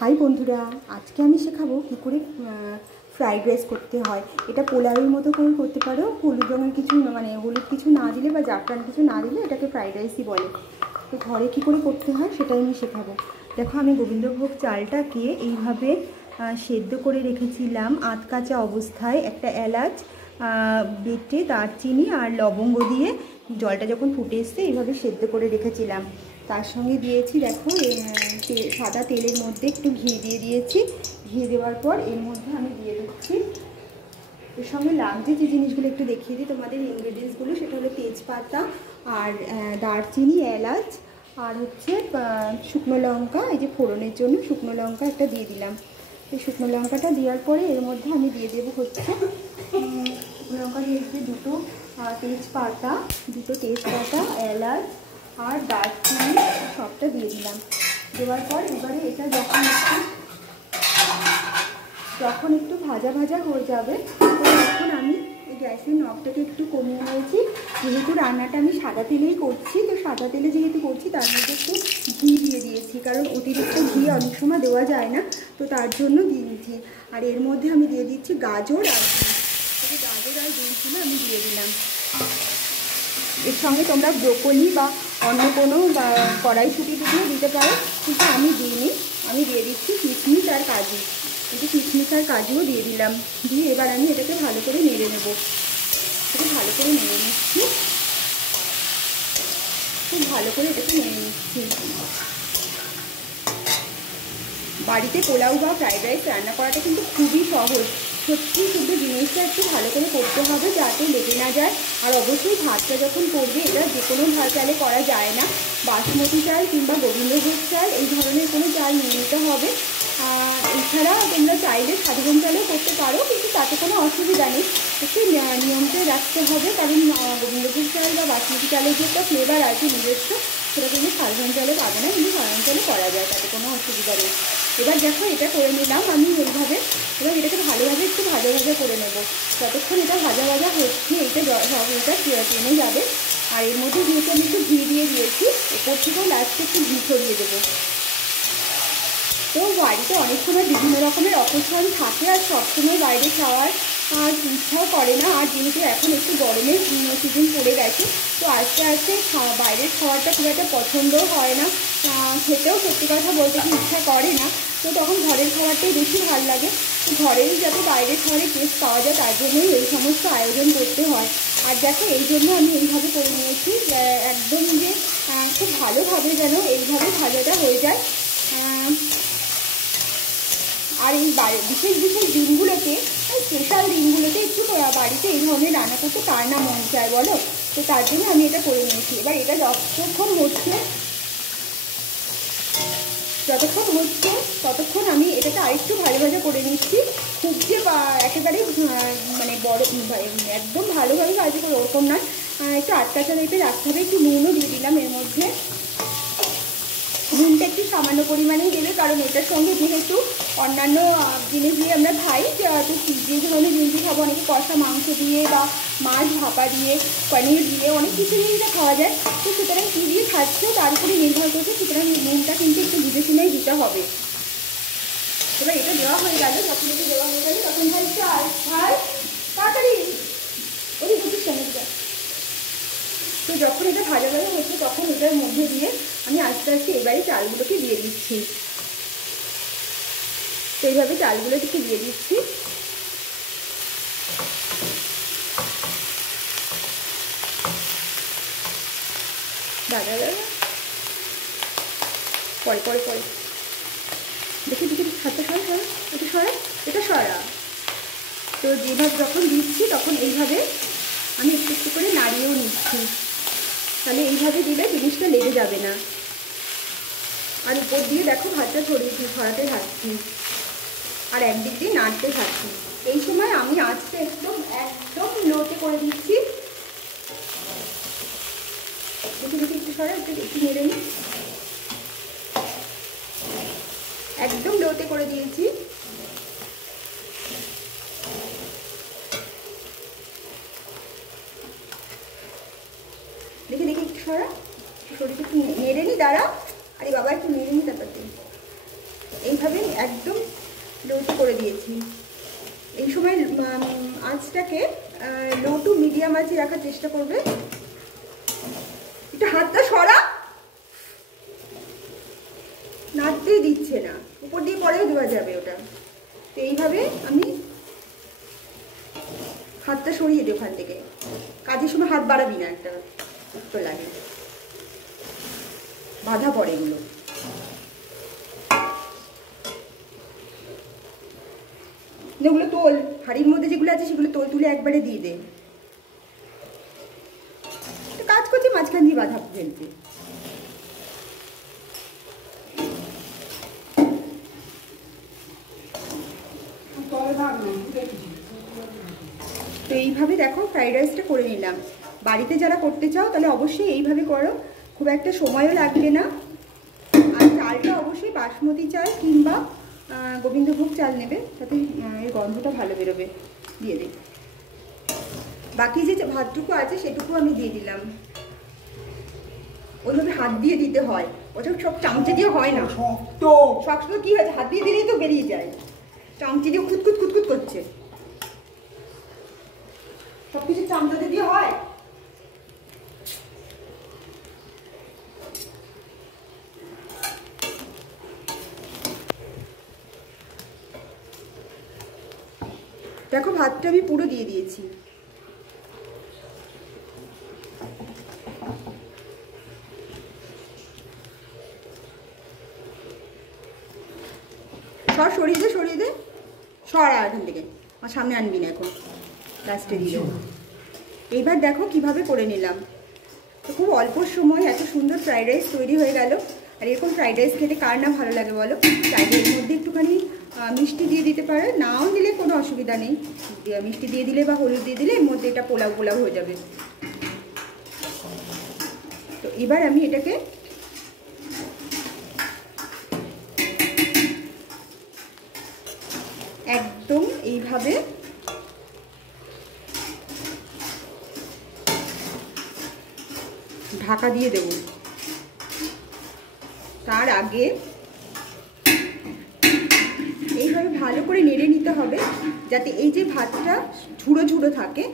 High বন্ধুরা, আজকে আমি শেখাবো কী করে ফ্রাইড রাইস করতে হয়। এটা পোলাওয়ের মতো করে করতে পারো। হলুদ রঙের কিছু মানে হলুদ কিছু না দিলে বা জাফরান কিছু না দিলে এটাকে ফ্রাইড রাইসই বলে। তো ঘরে কী করে করতে হয় সেটাই আমি শেখাবো। দেখো, আমি গোবিন্দভোগ চালটাকে এইভাবে সেদ্ধ করে রেখেছিলাম আধ কাঁচা অবস্থায়। একটা এলাচ বেটে দারচিনি আর লবঙ্গ দিয়ে জলটা যখন ফুটে এসছে এইভাবে সেদ্ধ করে রেখেছিলাম। তার সঙ্গে দিয়েছি, দেখো, সাদা তেলের মধ্যে একটু ঘি দিয়ে দিয়েছি। ঘি দেওয়ার পর এর মধ্যে আমি দিয়ে দিচ্ছি, এর সঙ্গে লাগছে যে জিনিসগুলো একটু দেখিয়ে দিই তোমাদের ইনগ্রেডিয়েন্টসগুলো। সেটা হলো তেজপাতা আর দারচিনি, এলাচ আর হচ্ছে শুকনো লঙ্কা। এই যে ফোড়নের জন্য শুকনো লঙ্কা একটা দিয়ে দিলাম। এই শুকনো লঙ্কাটা দেওয়ার পরে এর মধ্যে আমি দিয়ে দেবো হচ্ছে শুকনো লঙ্কা দিয়েছি দুটো তেজপাতা, এলাচ আর দারচিনি সবটা দিয়ে দিলাম। দেওয়ার পর এবারে এটা যখন একটু ভাজা ভাজা হয়ে যাবে তখন আমি এই গ্যাসের নবটাকে একটু কমিয়ে নিয়েছি। যেহেতু রান্নাটা আমি সাদা তেলেই করছি, তো সাদা তেলে যেহেতু করছি তার মধ্যে একটু ঘি দিয়ে দিয়েছি, কারণ অতিরিক্ত ঘি অনেক সময় দেওয়া যায় না, তো তার জন্য দিয়ে দিচ্ছি। আর এর মধ্যে আমি দিয়ে দিচ্ছি গাজর আর বিট। গাজর আর বিটগুলো আমি দিয়ে দিলাম। এর সঙ্গে তোমরা ব্রোকলি বা অন্য কোনো বা কড়াইশুঁটি দিয়েও দিতে পারো, কিন্তু আমি দিইনি। আমি দিয়ে দিচ্ছি কিশমিশ আর কাজু। একটু কিশমিশ আর কাজুও দিয়ে দিলাম। দিয়ে এবার আমি এটাকে ভালো করে নেড়ে নেবো। একটু ভালো করে নেড়ে নিচ্ছি, খুব ভালো করে এটাকে নেড়ে নিচ্ছি। বাড়িতে পোলাও বা ফ্রাইড রাইস রান্না করাটা কিন্তু খুবই সহজ। সত্যি শুধু জিনিসটা একটু ভালো করে করতে হবে যাতে লেগে না যায়। আর অবশ্যই ভাতটা যখন করবে, এটা যে কোনো চালে করা যায় না, বাসমতি চাল কিংবা গোবিন্দভোগ চাল এই ধরনের কোনো চাল নিয়ে নিতে হবে। এছাড়া তোমরা চাইলে সাধারণ চালেও করতে পারো, কিন্তু তাতে কোনো অসুবিধা নেই। একটু নিয়মটা রাখতে হবে, কারণ গোবিন্দভোগ চাল বা বাসমতি চালের যে একটা ফ্লেভার আছে নিজস্ব, সেটা কিন্তু সাধারণ চালে পাবে না, কিন্তু সাধারণ চালে করা যায়, তাতে কোনো অসুবিধা নেই। এবার দেখো, এটা করে নিলাম আমি এইভাবে। এবার এটাকে ভালোভাবে একটু ভাজা ভাজা করে নেব। যতক্ষণ এটা ভাজা ভাজা হচ্ছে এটা টেনে যাবে। আর এর মধ্যে যেহেতু আমি একটু ঘি দিয়ে দিয়েছি, এরপর থেকেও লাস্টে একটু ঘি ছড়িয়ে দেবো। তো বাড়িতে অনেক সময় বিভিন্ন রকমের অপশন থাকে, আর সবসময় বাইরে খাওয়ার ইচ্ছাও করে না। আর যেহেতু এখন একটু গরমের সিজন পড়ে গেছে, তো আস্তে আস্তে বাইরের খাওয়ারটা খুব একটা পছন্দও হয় না, খেতেও সত্যি কথা বলতে কি ইচ্ছা করে না। তো তখন ঘরের খাবারটাই বেশি ভালো লাগে। তো ঘরেই যাতে বাইরের খাবারের টেস্ট পাওয়া যায়, তার জন্যই এই সমস্ত আয়োজন করতে হয়। আর দেখো, এই জন্য আমি এইভাবে করে নিয়েছি, একদম যে খুব ভালোভাবে যেন এইভাবে ভাজাটা হয়ে যায়। আর এই বিশেষ বিশেষ দিনগুলোতে, স্পেশাল দিনগুলোতে একটু বাড়িতে এই ধরনের রান্না করতে কার না মন চায় বলো। তো তার জন্য আমি এটা করে নিয়েছি। এবার এটা যতক্ষণ হচ্ছে ততক্ষণ আমি এটাকে আরেকটু ভালো ভাজা করে নিচ্ছি। খুব যে একেবারে মানে বড় একদম ভালোভাবে ভাজি করে ওরকম নয়, একটু আটকাচা টাইপের রাখতে হবে। একটু নুনও দিয়ে দিলাম এর মধ্যে। নুনটা একটু সামান্য পরিমাণেই দেবে, কারণ এটার সঙ্গে যেহেতু অন্যান্য জিনিস দিয়ে আমরা খাই, যে ধরনের জিনিস খাবো, অনেকে কষা মাংস দিয়ে বা মাছ ভাপা দিয়ে, পনির দিয়ে, অনেক কিছু দিয়ে এটা খাওয়া যায়। তো সুতরাং কী দিয়ে খাচ্ছে তার উপরে নির্ভর করছে, সুতরাং নুনটা কিন্তু একটু বুঝে শুনেই দিতে হবে। এবার এটা দেওয়া হয়ে গেল, যখন এটা দেওয়া হয়ে গেলে তখন ভাই তাড়াতাড়ি ওই বুঝিস কেন। তো যখন এটা ভাজা ভাজা হচ্ছে তখন এটার মধ্যে দিয়ে আমি আস্তে আস্তে এবারে চালগুলোকে দিয়ে দিচ্ছি। তো এইভাবে চালগুলোকে দিয়ে দিচ্ছি। ভাজা ভাজা পরে পরে পরে দেখি দেখি হাতটা এটা সরা। তো যেভাবে যখন দিচ্ছি তখন এইভাবে আমি একটু একটু করে নাড়িয়েও নিচ্ছি, তাহলে এইভাবে দিলে জিনিসটা লেগে যাবে না। আর উপর দিয়ে দেখো ভাতটা ছড়াতে থাকছি, আর একদিক দিয়ে নাড়তে থাকছি। এই সময় আমি আঁচটা একদম লোতে করে দিচ্ছি। দেখি দেখি একটু সরা, একটু নেড়ে নিই। একদম লোতে করে দিয়েছি। দেখি দেখি একটু সরা, সরিষা একটু নেড়ে নি, দাঁড়া। আরে বাবা, একটু নেড়ে নি, তারপর এইভাবে একদম লোতে করে দিয়েছি। এই সময় আঁচটাকে লো টু মিডিয়াম আঁচে রাখার চেষ্টা করবে। এটা হাতটা সরা, নাড়তেই দিচ্ছে না, উপর দিয়ে পরেও দেওয়া যাবে ওটা। তো এইভাবে আমি হাতটা সরিয়ে দিই ওখান থেকে। কাজের সময় হাত বাড়াবি না, একটা তো লাগে, বাধা পড়ে এগুলো। এগুলো তোল, হাড়ির মধ্যে যেগুলো আছে সেগুলো তোল, তুলে একবারে দিয়ে দে। কাজ করছে মাঝখান দিয়ে বাধা ফেলছে। তো এইভাবে দেখো ফ্রাইড রাইসটা করে নিলাম। বাড়িতে যারা করতে চাও তাহলে অবশ্যই এইভাবে করো, খুব একটা সময়ও লাগবে না। আর চালটা অবশ্যই বাসমতি চাল কিংবা গোবিন্দভোগ চাল নেবে, তাতে এর গন্ধটা ভালো বেরোবে। দিয়ে দিই, বাকি যে ভাতটুকু আছে সেটুকু আমি দিয়ে দিলাম। ওইভাবে হাত দিয়ে দিতে হয়, ওটা সব চামচে দিয়ে হয় না। শক্ত শক্ত কি হয়েছে, হাত দিয়ে দিলেই তো বেরিয়ে যায়। চামচে দিয়ে খুঁতখুত খুঁতখুত করছে, সবকিছু চামচাতে দিয়ে হয়। দেখো ভাতটা আমি পুরো দিয়ে দিয়েছি। সর, সরিয়ে দে, সরিয়ে দে, সরা এখান থেকে, আর সামনে আনবি না এখন, লাস্টে দিয়ে। এইবার দেখো কিভাবে করে নিলাম। তো খুব অল্প সময় এত সুন্দর ফ্রাইড রাইস তৈরি হয়ে গেল। আর এরকম ফ্রাইড রাইস খেতে কার না ভালো লাগে বলো? চাইলে এর মধ্যে একটুখানি মিষ্টি দিয়ে দিতে পারে, নাও দিলে কোনো অসুবিধা নেই। মিষ্টি দিয়ে দিলে বা হলুদ দিয়ে দিলে এর মধ্যে এটা পোলাও পোলাও হয়ে যাবে। তো এবার আমি এটাকে একদম এইভাবে ঢাকা দিয়ে দেব। তার আগে এইভাবে ভালো করে নেড়ে নিতে হবে, যাতে এই যে ভাতটা ঝুড়ো ঝুড়ো থাকে,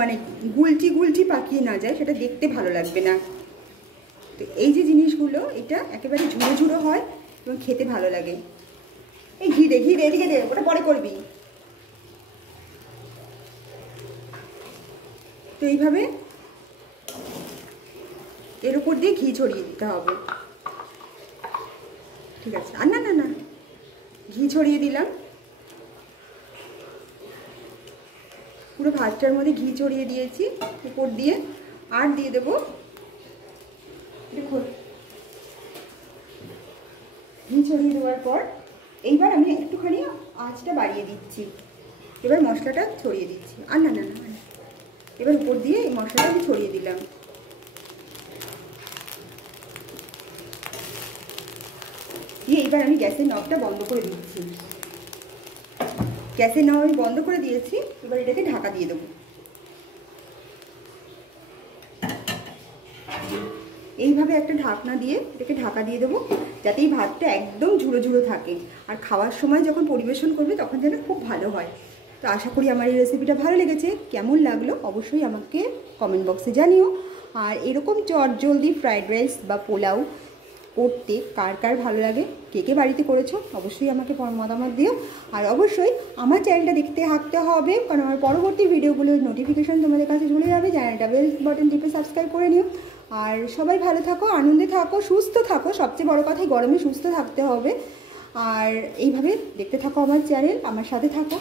মানে গুলচি গুলচি পাকিয়ে না যায়, সেটা দেখতে ভালো লাগবে না। তো এই যে জিনিসগুলো, এটা একেবারে ঝুড়ো ঝুড়ো হয় এবং খেতে ভালো লাগে। এই ঘি দে, ঘি দে, এদিকে দে, ওটা পরে করবি। তো এইভাবে এর উপর দিয়ে ঘি ছড়িয়ে দিতে হবে। ঠিক আছে, আর না না না, ঘি ছড়িয়ে দিলাম পুরো ভাতটার মধ্যে, ঘি ছড়িয়ে দিয়েছি উপর দিয়ে। আর দিয়ে দেবো, দেখো ঘি ছড়িয়ে দেওয়ার পর এইবার আমি একটুখানি আঁচটা বাড়িয়ে দিচ্ছি। এবার মশলাটা ছড়িয়ে দিচ্ছি, আর না না না, এবার উপর দিয়ে এই মশলাটা আমি ছড়িয়ে দিলাম। দিয়ে এইবার আমি গ্যাসের নবটা বন্ধ করে দিচ্ছি। গ্যাসের নব আমি বন্ধ করে দিয়েছি। এবার এটাকে ঢাকা দিয়ে দেবো। এইভাবে একটা ঢাকনা দিয়ে এটাকে ঢাকা দিয়ে দেবো, যাতে এই ভাতটা একদম ঝুড়ো ঝুড়ো থাকে। আর খাওয়ার সময় যখন পরিবেশন করবে তখন যেন খুব ভালো হয়। তো আশা করি আমার এই রেসিপিটা ভালো লেগেছে। কেমন লাগলো অবশ্যই আমাকে কমেন্ট বক্সে জানিও। আর এরকম চটজলদি ফ্রাইড রাইস বা পোলাও করতে কার কার ভালো লাগে, কে কে বাড়িতে করেছো, অবশ্যই আমাকে মতামত দিও। আর অবশ্যই আমার চ্যানেলটা দেখতে থাকতে হবে, কারণ আমার পরবর্তী ভিডিওগুলোর নোটিফিকেশান তোমাদের কাছে চলে যাবে। চ্যানেলটা বেল বাটন টিপে সাবস্ক্রাইব করে নিও। আর সবাই ভালো থাকো, আনন্দে থাকো, সুস্থ থাকো। সবচেয়ে বড় কথাই গরমে সুস্থ থাকতে হবে। আর এইভাবে দেখতে থাকো আমার চ্যানেল, আমার সাথে থাকো।